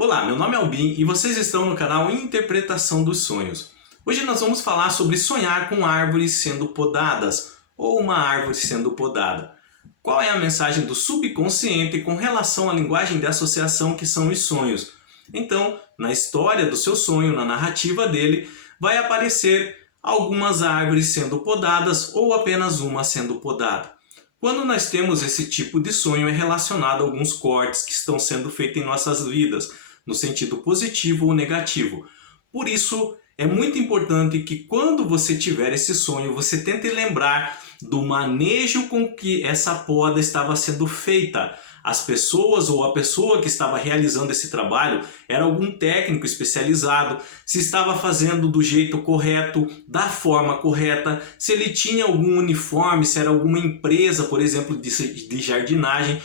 Olá, meu nome é Albin e vocês estão no canal Interpretação dos Sonhos. Hoje nós vamos falar sobre sonhar com árvores sendo podadas ou uma árvore sendo podada. Qual é a mensagem do subconsciente com relação à linguagem de associação que são os sonhos? Então, na história do seu sonho, na narrativa dele, vai aparecer algumas árvores sendo podadas ou apenas uma sendo podada. Quando nós temos esse tipo de sonho, é relacionado a alguns cortes que estão sendo feitos em nossas vidas, no sentido positivo ou negativo. Por isso, é muito importante que quando você tiver esse sonho, você tente lembrar do manejo com que essa poda estava sendo feita. As pessoas ou a pessoa que estava realizando esse trabalho era algum técnico especializado, se estava fazendo do jeito correto, da forma correta, se ele tinha algum uniforme, se era alguma empresa, por exemplo, de jardinagem,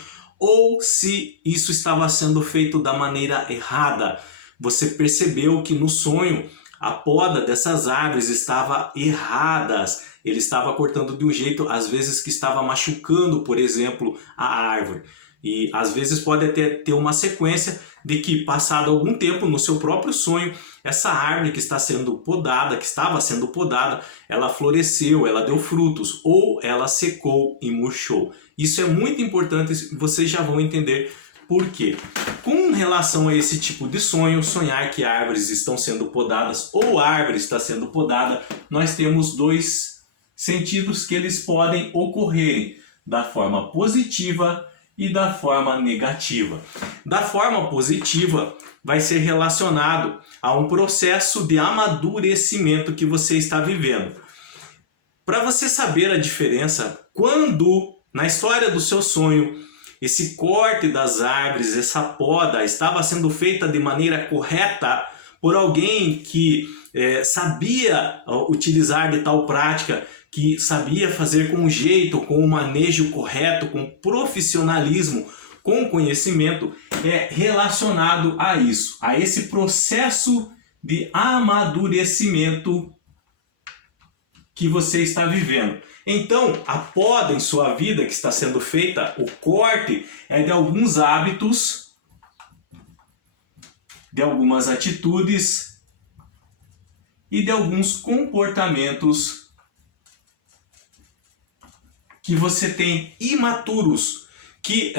ou se isso estava sendo feito da maneira errada. Você percebeu que no sonho a poda dessas árvores estava erradas. Ele estava cortando de um jeito, às vezes, que estava machucando, por exemplo, a árvore. E às vezes pode até ter uma sequência de que, passado algum tempo no seu próprio sonho, essa árvore que está sendo podada, que estava sendo podada, ela floresceu, ela deu frutos, ou ela secou e murchou. Isso é muito importante, vocês já vão entender por quê. Com relação a esse tipo de sonho, sonhar que árvores estão sendo podadas ou a árvore está sendo podada, nós temos dois sentidos que eles podem ocorrer, da forma positiva e da forma negativa. Da forma positiva, vai ser relacionado a um processo de amadurecimento que você está vivendo. Para você saber a diferença, quando na história do seu sonho esse corte das árvores, essa poda estava sendo feita de maneira correta por alguém que sabia utilizar de tal prática, que sabia fazer com jeito, com o manejo correto, com profissionalismo, com conhecimento, é relacionado a isso, a esse processo de amadurecimento que você está vivendo. Então, a poda em sua vida que está sendo feita, o corte, é de alguns hábitos, de algumas atitudes e de alguns comportamentos que você tem imaturos, que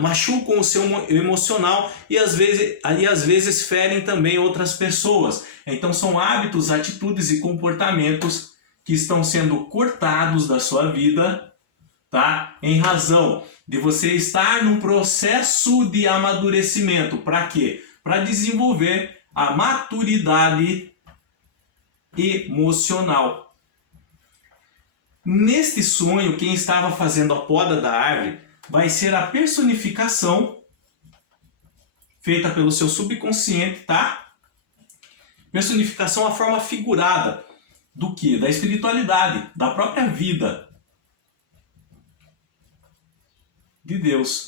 machucam o seu emocional e às vezes ferem também outras pessoas. Então são hábitos, atitudes e comportamentos que estão sendo cortados da sua vida, tá? Em razão de você estar num processo de amadurecimento. Para quê? Para desenvolver a maturidade emocional. Neste sonho, quem estava fazendo a poda da árvore vai ser a personificação feita pelo seu subconsciente, tá? Personificação é a forma figurada do que? Da espiritualidade, da própria vida de Deus.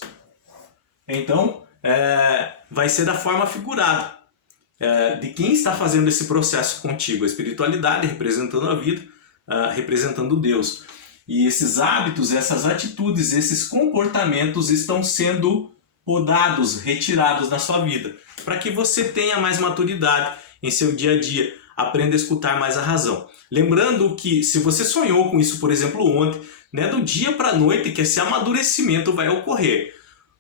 Então, vai ser da forma figurada de quem está fazendo esse processo contigo. A espiritualidade representando a vida, representando Deus. E esses hábitos, essas atitudes, esses comportamentos estão sendo podados, retirados da sua vida, para que você tenha mais maturidade em seu dia a dia, aprenda a escutar mais a razão. Lembrando que se você sonhou com isso, por exemplo, ontem, não é do dia para a noite que esse amadurecimento vai ocorrer.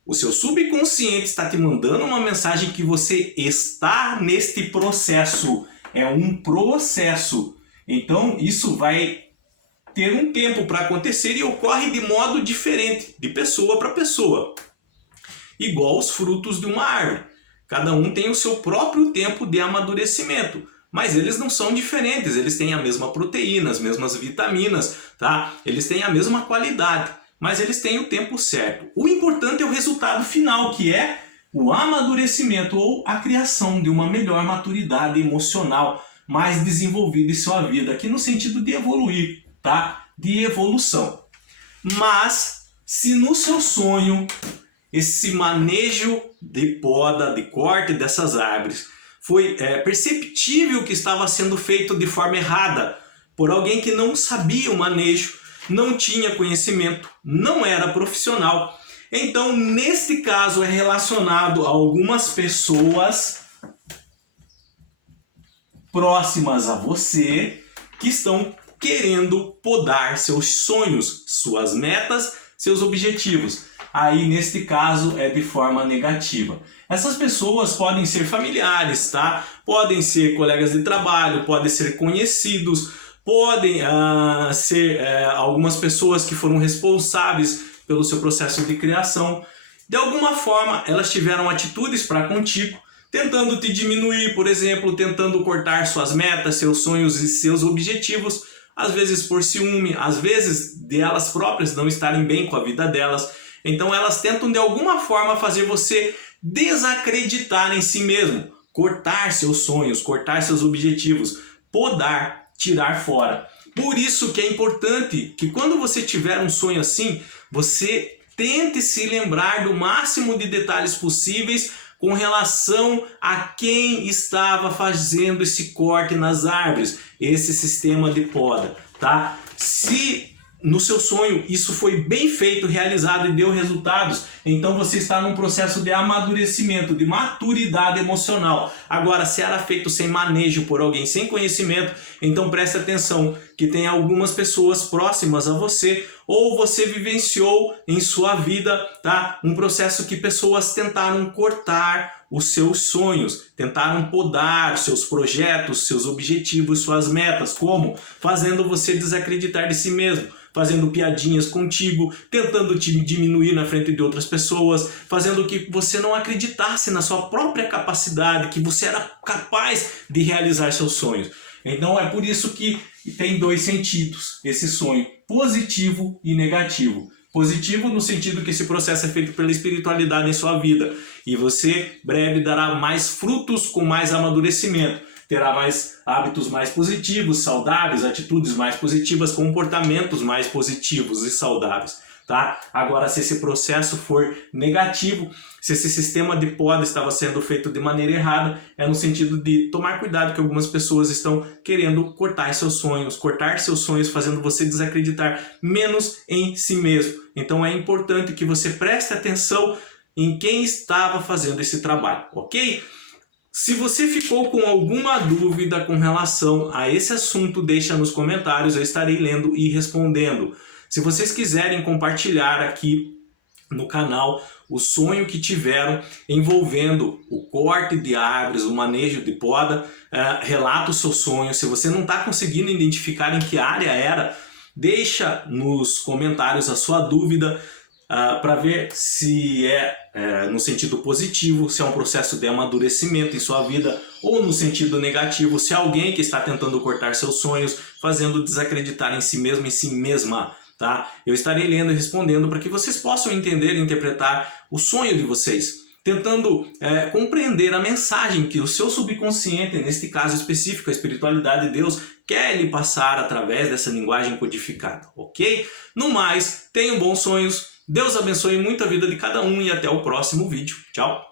O seu subconsciente está te mandando uma mensagem que você está neste processo. É um processo. Então isso vai ter um tempo para acontecer e ocorre de modo diferente, de pessoa para pessoa. Igual os frutos de uma árvore. Cada um tem o seu próprio tempo de amadurecimento. Mas eles não são diferentes, eles têm a mesma proteína, as mesmas vitaminas, tá? Eles têm a mesma qualidade, mas eles têm o tempo certo. O importante é o resultado final, que é o amadurecimento ou a criação de uma melhor maturidade emocional mais desenvolvida em sua vida, aqui no sentido de evoluir, tá? De evolução. Mas, se no seu sonho esse manejo de poda, de corte dessas árvores, foi perceptível que estava sendo feito de forma errada, por alguém que não sabia o manejo, não tinha conhecimento, não era profissional, Então, neste caso, é relacionado a algumas pessoas próximas a você que estão querendo podar seus sonhos, suas metas, seus objetivos. Aí, neste caso, é de forma negativa. Essas pessoas podem ser familiares, tá? Podem ser colegas de trabalho, podem ser conhecidos, podem ser algumas pessoas que foram responsáveis pelo seu processo de criação. De alguma forma, elas tiveram atitudes para contigo, tentando te diminuir, por exemplo, tentando cortar suas metas, seus sonhos e seus objetivos, às vezes por ciúme, às vezes de elas próprias não estarem bem com a vida delas. Então elas tentam de alguma forma fazer você desacreditar em si mesmo, cortar seus sonhos, cortar seus objetivos, podar, tirar fora. Por isso que é importante que quando você tiver um sonho assim, você tente se lembrar do máximo de detalhes possíveis com relação a quem estava fazendo esse corte nas árvores, esse sistema de poda, tá? Se no seu sonho isso foi bem feito, realizado e deu resultados, então você está num processo de amadurecimento, de maturidade emocional. Agora, se era feito sem manejo por alguém, sem conhecimento, então preste atenção que tem algumas pessoas próximas a você ou você vivenciou em sua vida, tá? Um processo que pessoas tentaram cortar os seus sonhos, tentaram podar seus projetos, seus objetivos, suas metas. Como? Fazendo você desacreditar de si mesmo, fazendo piadinhas contigo, tentando te diminuir na frente de outras pessoas, fazendo que você não acreditasse na sua própria capacidade, que você era capaz de realizar seus sonhos. Então é por isso que tem dois sentidos esse sonho, positivo e negativo. Positivo no sentido que esse processo é feito pela espiritualidade em sua vida e você breve dará mais frutos com mais amadurecimento. Terá mais hábitos mais positivos, saudáveis, atitudes mais positivas, comportamentos mais positivos e saudáveis, tá? Agora, se esse processo for negativo, se esse sistema de poda estava sendo feito de maneira errada, é no sentido de tomar cuidado que algumas pessoas estão querendo cortar seus sonhos, fazendo você desacreditar menos em si mesmo. Então é importante que você preste atenção em quem estava fazendo esse trabalho, ok? Se você ficou com alguma dúvida com relação a esse assunto, deixa nos comentários, eu estarei lendo e respondendo. Se vocês quiserem compartilhar aqui no canal o sonho que tiveram envolvendo o corte de árvores, o manejo de poda, relata o seu sonho. Se você não está conseguindo identificar em que área era, deixa nos comentários a sua dúvida, para ver se no sentido positivo, se é um processo de amadurecimento em sua vida, ou no sentido negativo, se é alguém que está tentando cortar seus sonhos, fazendo desacreditar em si mesmo, em si mesma. Tá? Eu estarei lendo e respondendo para que vocês possam entender e interpretar o sonho de vocês, tentando compreender a mensagem que o seu subconsciente, neste caso específico, a espiritualidade de Deus, quer lhe passar através dessa linguagem codificada, ok? No mais, tenham bons sonhos, Deus abençoe muito a vida de cada um e até o próximo vídeo. Tchau!